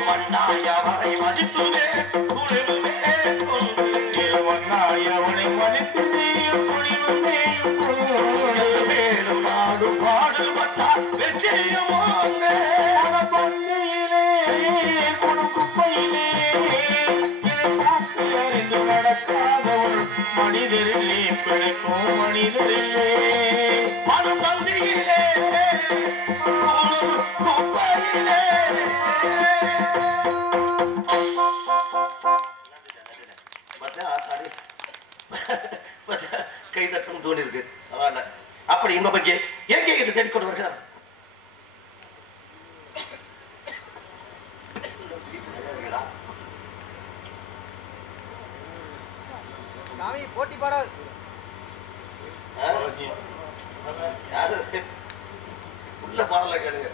மண்ணாயவரை மதித்துவே குளிர்வே கொண்டு மண்ணாயவனை மதித்து மேலும் நாடு பாடுபட்டால் வெற்றியும் பந்தியிலே குப்பையிலே அறிந்து நடக்காதவள் மனிதரிலே பிழைக்கும் மனிதரிலே மனம் பந்தியிலே குப்பையிலே கை தட்டணும் தோணி இருக்கு அப்படி இன்னும் பங்கே எங்கே என்று தேடிக்கொண்டு வருகிறார். போட்டி பாட உள்ள பாடல கேளுங்க.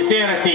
இசையரசி